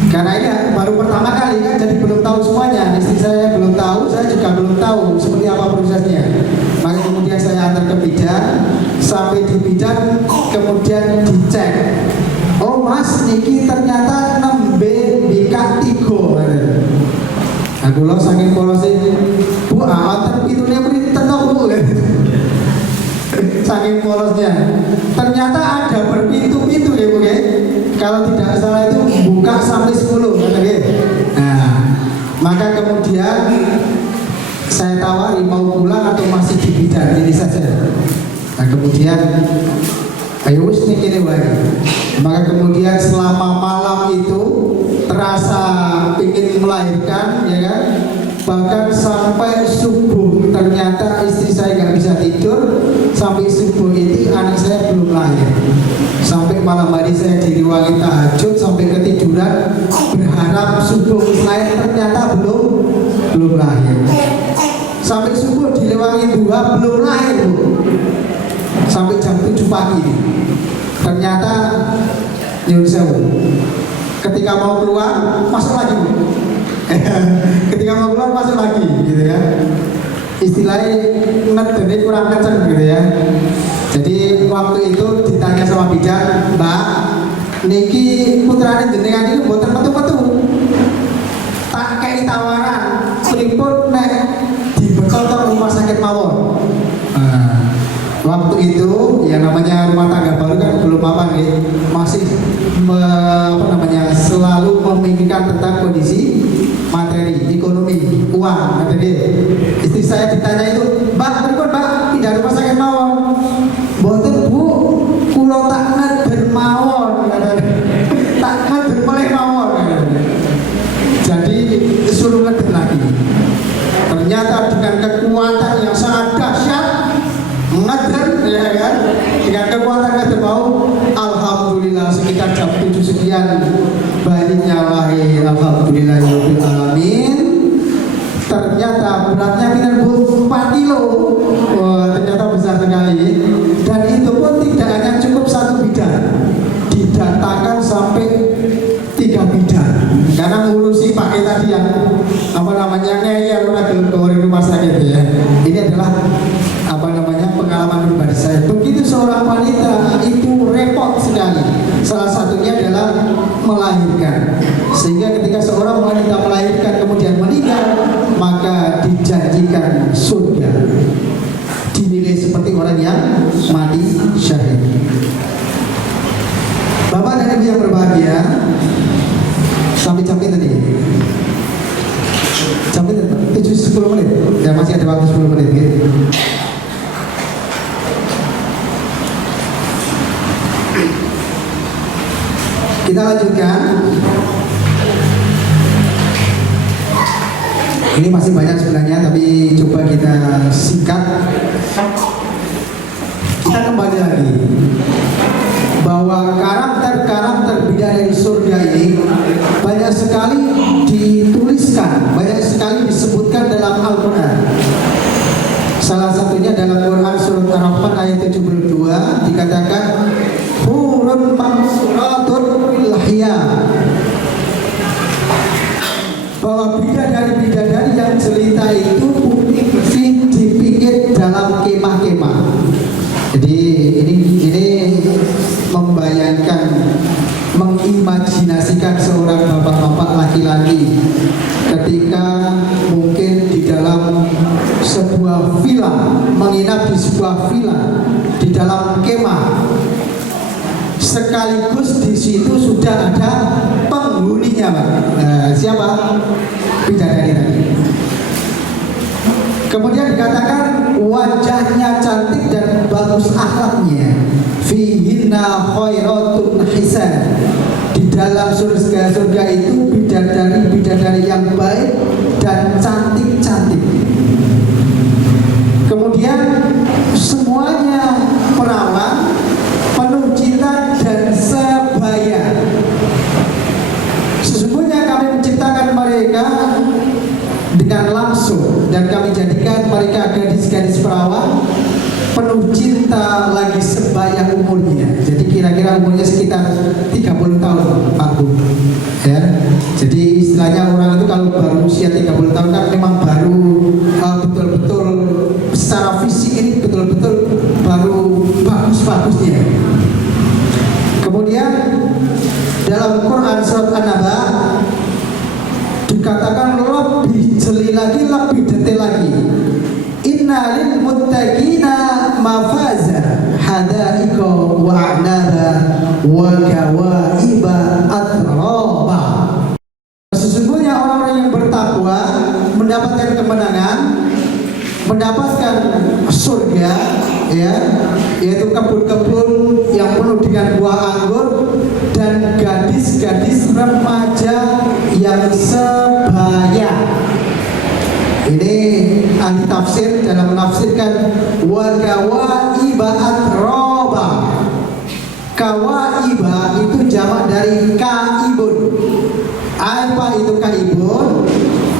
Karena ini baru pertama kali kan, jadi belum tahu semuanya. Istri saya belum tahu, saya juga belum tahu seperti apa prosesnya. Maka kemudian saya antar ke bidan. Sampai di bidan kemudian dicek. Oh mas, niki ternyata nembe bika 3. Aku lo saking polosin, Bu, awal pintunya beri tentu Bu. Saking polosnya, ternyata ada berpintu-pintu ya Bu ya. Kalau tidak salah itu buka sampai 10 kan ya. Nah, maka kemudian saya tawari mau pulang atau masih di bidan ini saja. Nah kemudian ayo wis niki wae. Maka kemudian selama malam itu terasa ingin melahirkan, ya kan? Bahkan sampai subuh ternyata istri saya nggak bisa tidur. Sampai subuh itu anak saya belum lahir. Sampai malam hari saya diriwangi tahajud sampai ketiduran berharap subuh lahir, ternyata belum lahir. Sampai subuh direwangi 2 belum lahir Bu. Sampai jam 7 pagi ternyata nyuruh sewu. Ketika mau keluar masuk lagi Bu. Ketika mau keluar masuk lagi gitu ya. Istilahnya ngedeni kurang kenceng gitu ya. Jadi waktu itu ditanya sama bidan, Mbak, niki putrane jenengan ini mboten metu-metu. Tak kei tawaran, pripun nek dibekal ke rumah sakit mawon. Waktu itu yang namanya rumah tangga baru kan belum apa nih, masih selalu memikirkan tentang kondisi materi, ekonomi, uang. Istri saya ditanya itu, Mbak, berikut Mbak, pindah rumah sakit mawon. Mboten Bu, kulo tak derma sekitar jam 7 sekian bayinya lahir, alhamdulillahirobbilalamin. Ternyata beratnya pinter Bu, 4 kilo. Wah, ternyata besar sekali. Dan itu pun tidak hanya cukup 1 bidan, didatangkan sampai 3 bidan. Karena ngurusi pakai tadi yang apa namanya ngeyel udah keluar rumah sakit ya. Ini adalah apa namanya pengalaman pribadi saya. Begitu seorang wanita itu repot sekali. Salah satunya adalah melahirkan. Sehingga ketika seorang wanita melahirkan kemudian meninggal, maka dijanjikan surga. Dinilai seperti orang yang mati syahid. Bapak dan Ibu yang berbahagia, sampai jam tadi. Jam 7-10 menit. Ya masih ada waktu 10 menit gitu. Kita lanjutkan. Ini masih banyak sebenarnya, tapi coba kita singkat. Kita kembali lagi bahwa karakter-karakter bidadari surga ini banyak sekali dituliskan, banyak sekali disebutkan dalam Al-Quran. Salah satunya dalam Quran surat Ar-Rahman ayat 72 dikatakan hurun mansuratun fil hiyam, bahwa bidadari-bidadari yang jelita itu dipikir dalam kemah-kemah. Jadi ini membayangkan, mengimajinasikan seorang bapak-bapak laki-laki ketika mungkin di dalam sebuah villa, menginap di sebuah villa di dalam kemah, sekaligus di situ sudah ada penghuninya, Pak. Siapa? Bidadari tadi. Kemudian dikatakan wajahnya cantik dan bagus akhlaknya. Fihinna khairatun hisan. Di dalam surga itu bidadari-bidadari yang baik dan cantik-cantik. Kemudian semuanya perawan, penuh cinta dan sebaya. Sesungguhnya kami menciptakan mereka dengan langsung dan kami jadikan mereka gadis-gadis perawan penuh cinta lagi sebaya umurnya. Jadi kira-kira umurnya sekitar 30 tahun, Pak Bu. Ya. Jadi istilahnya orang itu kalau baru usia 30 tahun kan memang baru betul-betul secara fisik ini betul-betul baru bagus-bagusnya. Kemudian dalam Quran surat An-Naba dikatakan lebih jeli lagi, lebih detail lagi. Inna lil muttaqina mafaza hadaiqa wa a'naba wa kawaiba atraba. Sesungguhnya orang-orang yang bertakwa mendapatkan kemenangan, mendapatkan surga, ya, yaitu kebun-kebun yang penuh dengan buah anggur dan gadis-gadis remaja yang sebaya. Ini ahli tafsir dalam menafsirkan wa kawaiba atroba. Kawaiba itu jamak dari kaibun. Apa itu kaibun?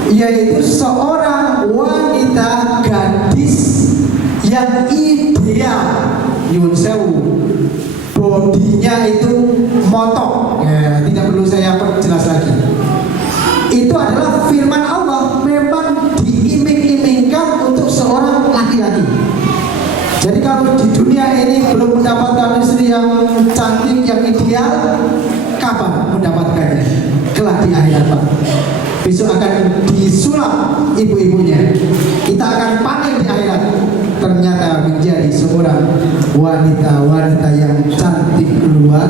Yaitu seorang wanita gadis yang ideal. Nyun sewu, bodinya itu montok, ya, tidak perlu saya perjelas lagi. Itu adalah firman Allah, memang diiming-imingkan untuk seorang laki-laki. Jadi kalau di dunia ini belum mendapatkan istri yang cantik, yang ideal, kapan mendapatkannya? Kelak di akhirat, Pak. Besok akan disulap ibu-ibunya. Kita akan panen di akhirat. Ternyata menjadi seorang wanita-wanita yang cantik luar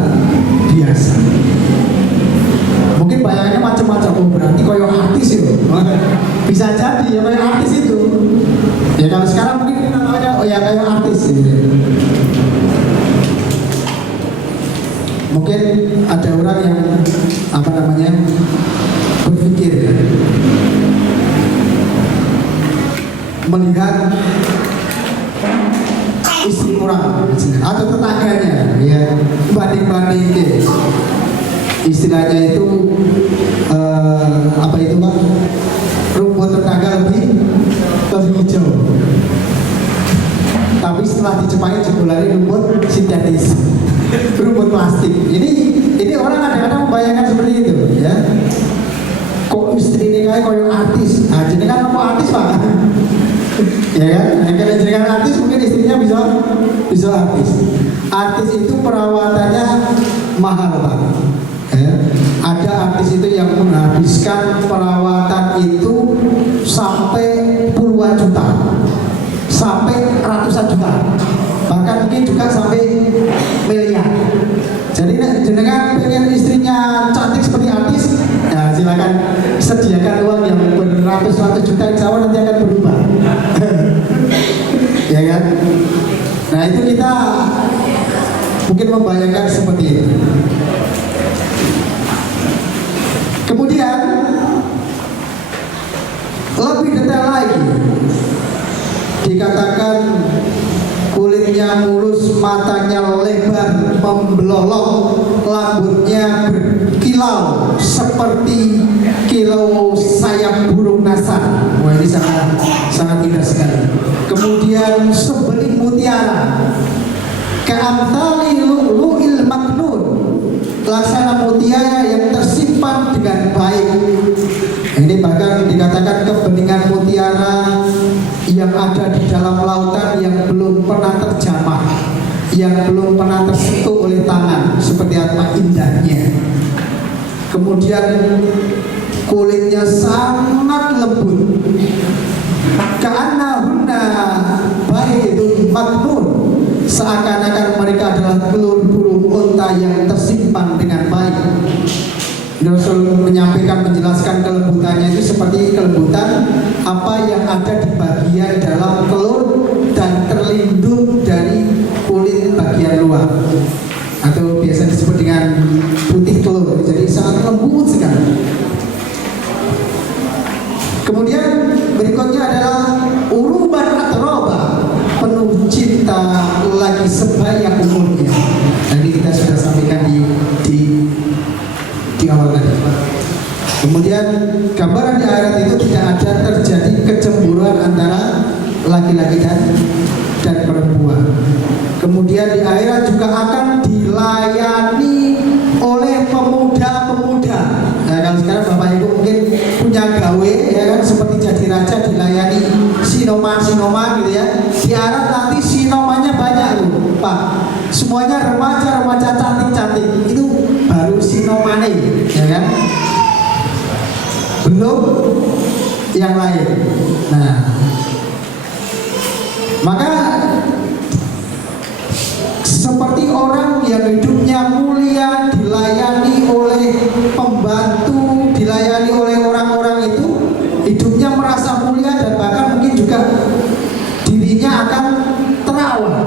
biasa. Mungkin bayangannya macam-macam. Oh, berarti koyo artis itu. Bisa jadi ya kayak artis itu. Ya kalau sekarang mungkin kita tahu oh ya kayak artis gitu. Mungkin ada orang yang apa namanya berpikir melihat istri orang atau tetangga Istilahnya itu apa itu Pak? Rumput tetangga lebih hijau. Tapi setelah dicepai jebolannya rumput sintetis, rumput plastik. Ini orang kadang-kadang membayangkan seperti itu, ya. Kok istri ini kayak artis? Nah, jadi kan mau artis Pak, ya kan? Nah, kalau jadi kan artis mungkin istrinya bisa artis. Artis itu perawatannya mahal Pak. Ya. Ada artis itu yang menghabiskan perawatan itu sampai puluhan juta, sampai ratusan juta, bahkan mungkin juga sampai miliar. Jadi jenengan pengen istrinya cantik seperti artis, ya silakan sediakan uang yang beratus-ratus juta, insya Allah nanti akan berubah. Ya kan? Nah itu kita mungkin membayangkan seperti itu. Kemudian lebih detail lagi, dikatakan kulitnya mulus, matanya lebar, membelolok, rambutnya berkilau seperti kilau sayap burung nasar. Wah ini sangat indah sekali. Kemudian sebeling mutiara, ka'amthali lu'lu'il maknun, laksana mutiara yang tersimpan dengan baik. Ini bahkan dikatakan kebeningan mutiara yang ada di dalam lautan yang belum pernah terjamah, yang belum pernah tersentuh oleh tangan, seperti apa indahnya. Kemudian kulitnya sangat lembut, ka'annahunna baydun maknun, seakan-akan mereka adalah telur burung unta yang tersimpan dengan baik. Rasul menyampaikan, menjelaskan kelembutannya itu seperti kelembutan apa yang ada di bagian dalam telur dan terlindung dari kulit bagian luar, atau biasa disebut dengan putih telur. Jadi sangat lembut sekali. Kemudian berikutnya adalah uruban atroba, penuh cinta lagi sebaya umurnya. Tadi kita sudah sampaikan di awal tadi. Kemudian gambaran di akhirat itu tidak ada terjadi kecemburuan antara laki-laki dan perempuan. Kemudian di akhirat juga akan dilayani oleh pemuda-pemuda. Nah, kalau sekarang Bapak Ibu mungkin punya gawe, ya kan, seperti jadi raja dilayani sinoman gitu ya. Di akhirat nanti sinomannya banyak loh, Pak. Semuanya remaja-remaja cantik-cantik. Itu baru sinomane, ya kan? Belum yang lain. Nah, maka seperti orang yang hidupnya mulia dilayani oleh pembantu, dilayani oleh orang-orang itu, hidupnya merasa mulia dan bahkan mungkin juga dirinya akan terawat.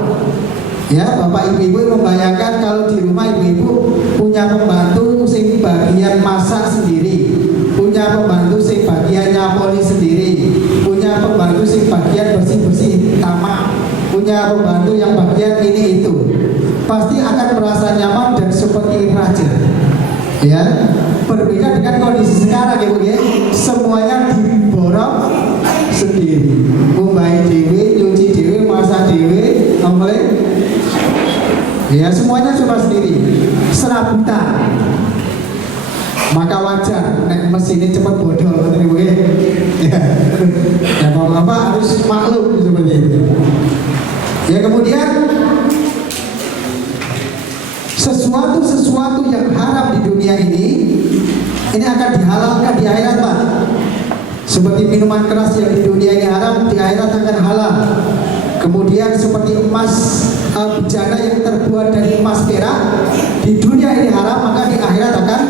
Ya, Bapak Ibu membayangkan kalau di rumah ibu-ibu punya pembantu sing bagian masak sendiri, punya pembantu sing bagian nyaponi sendiri, punya pembantu sing bagian bersih-bersih taman, punya pembantu yang bagian ini itu, pasti akan merasa nyaman dan seperti raja. Ya, berbeda dengan kondisi sekarang ya, semuanya diborong sendiri, ngumbahi dewe, nyuci dewe, masak dewe, ngomel. Ya, semuanya coba sendiri, serabutan. Maka wajar nek mesinnya cepat bodol, ya. Ya bapak harus maklum seperti itu. Ya, kemudian sesuatu yang haram di dunia ini akan dihalalkan di akhirat, Pak. Seperti minuman keras yang di dunia ini haram, di akhirat akan halal. Kemudian seperti emas bejana yang terbuat dari emas perak, di dunia ini haram, maka di akhirat akan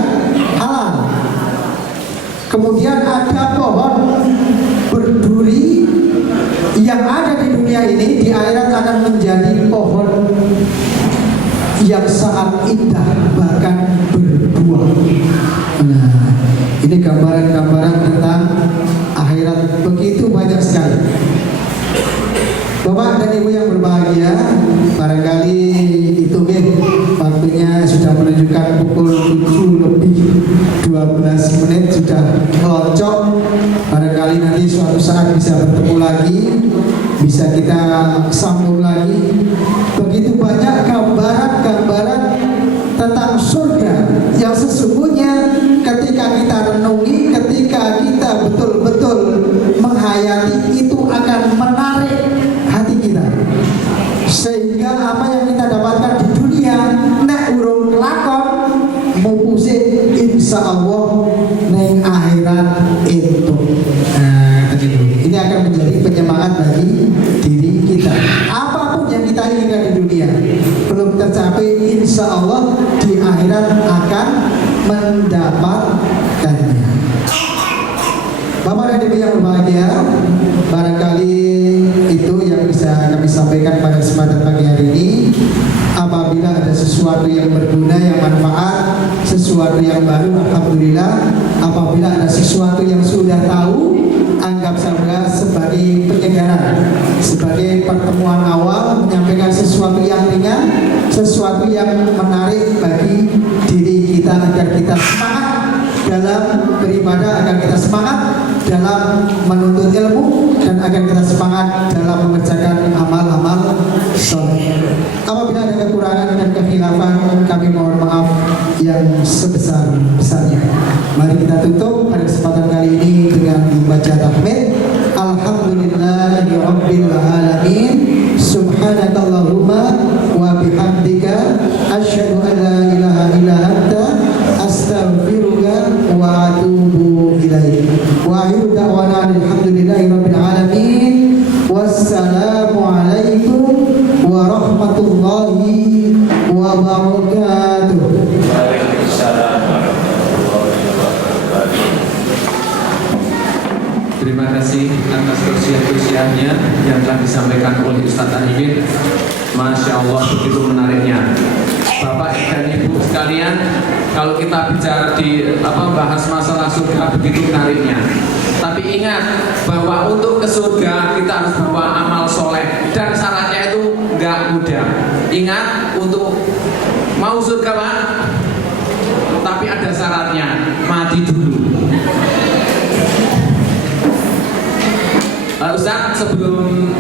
halal. Kemudian ada pohon berduri yang ada di dunia ini, di akhirat akan menjadi pohon yang sangat indah, bahkan berbuah. Nah, ini gambaran-gambaran tentang akhirat begitu banyak sekali. Bapak dan Ibu yang berbahagia, barangkali itu waktunya sudah menunjukkan lebih 12 menit sudah melonjak. Barangkali nanti suatu saat bisa bertemu lagi, bisa kita sambung lagi. Begitu banyak gambaran-gambaran tentang surga yang sesungguhnya ketika kita renungi, ketika kita betul-betul menghayati, itu akan menarik hati kita, sehingga apa yang kita dapatkan di dunia nek urung lakon mupuse insya Allah neng akhirat itu. Ini akan menjadi penyemangat bagi diri kita. Apapun yang kita inginkan di dunia belum tercapai, insya Allah di akhirat akan mendapatkannya. Bapak dan Ibu yang berbahagia, barangkali itu yang bisa kami sampaikan pada kesempatan pagi hari ini. Apabila ada sesuatu yang berguna, yang manfaat, sesuatu yang baru, alhamdulillah. Apabila ada sesuatu yang sudah tahu, anggap saja sebagai penyegaran, sebagai pertemuan awal, menyampaikan sesuatu yang ringan, sesuatu yang menarik bagi diri kita, agar kita semangat dalam beribadah, agar kita semangat dalam menuntut ilmu, dan agar kita semangat dalam mengerjakan amal-amal soleh. Apabila ada kekurangan dan kekhilafan, kami mohon maaf yang sebesar-besarnya. Mari kita tutup pada kesempatan kali ini dengan membaca tahmid. Alhamdulillahirabbil alamin. Subhanakallahumma wa bihamdika asyhadu an la ilaha illa anta astaghfiruka wa atubu ilaik. Wa akhiru da'wana alhamdulillahirabbil alamin. Wassalamu alaikum warahmatullahi wabarakatuh. Waalaikumsalam warahmatullahi wabarakatuh. Terima kasih atas tausiah-tausiahnya yang telah disampaikan oleh Ustadz Arifin. Masya Allah, begitu menariknya. Bapak dan Ibu sekalian, kalau kita bicara bahas masalah surga, begitu menariknya. Tapi ingat bahwa untuk ke surga kita harus bawa amal soleh, dan syaratnya itu nggak mudah. Ingat, untuk mau surga Pak, tapi ada syaratnya, mati dulu. Ustaz, sebelum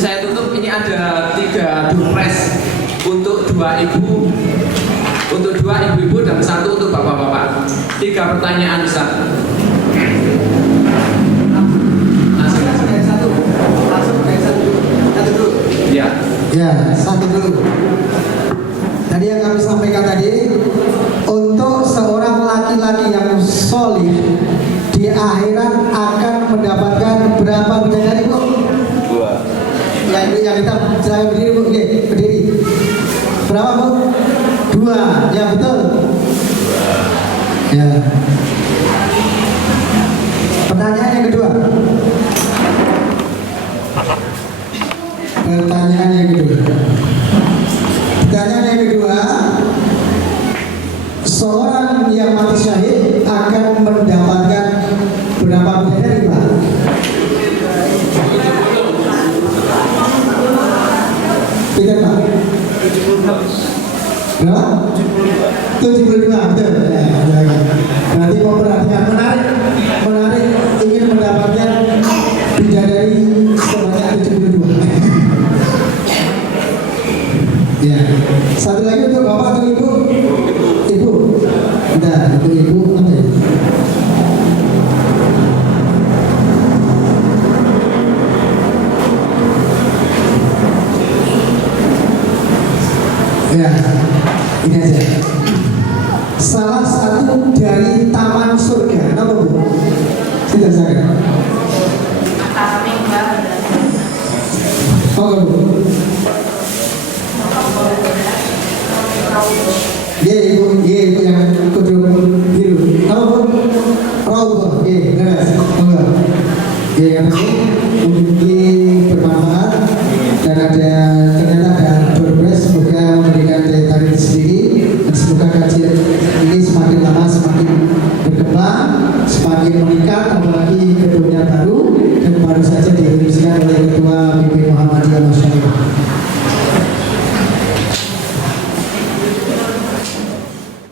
saya tutup, ini ada 3 durpres untuk 2 ibu, untuk 2 ibu-ibu dan 1 untuk bapak-bapak. 3 pertanyaan Ustaz. Ya, 1 dulu. Tadi yang kami sampaikan tadi, untuk seorang laki-laki yang solih di akhirat akan mendapatkan berapa bidadari, Bu? 2. Yang kita saya berdiri, Bu. Oke, berdiri. Berapa, Bu? 2. Ya, betul. 2. Ya. Pertanyaan yang kedua. Pertanyaan yang kedua, seorang yang mati syahid akan mendapatkan berapa bidadari, Pak? Tidak, Pak? Berapa? 72, betul. Ya, berarti memperhatikan, menarik, ingin mendapatkan bidadari sebanyak 72. Ya, 1 lagi untuk bapak atau ibu? Ibu. Bentar, untuk ibu apa ya? Ya, ini aja. Salah satu dari taman surga, apa Bu? Tidak saya. Oh, Bu. Dia ibu yang kudung biru. Apa Bu? Raudhah. Benar. Enggak. Dia yang ini bermanfaat, dan ternyata ada progres. Semoga memberikan daya tarik sendiri, dan semoga kajian ini semakin lama semakin berkembang, semakin meningkat, apalagi gedungnya baru dan baru saja diresmikan oleh Ketua BP Muhammadiyah Masyarakat.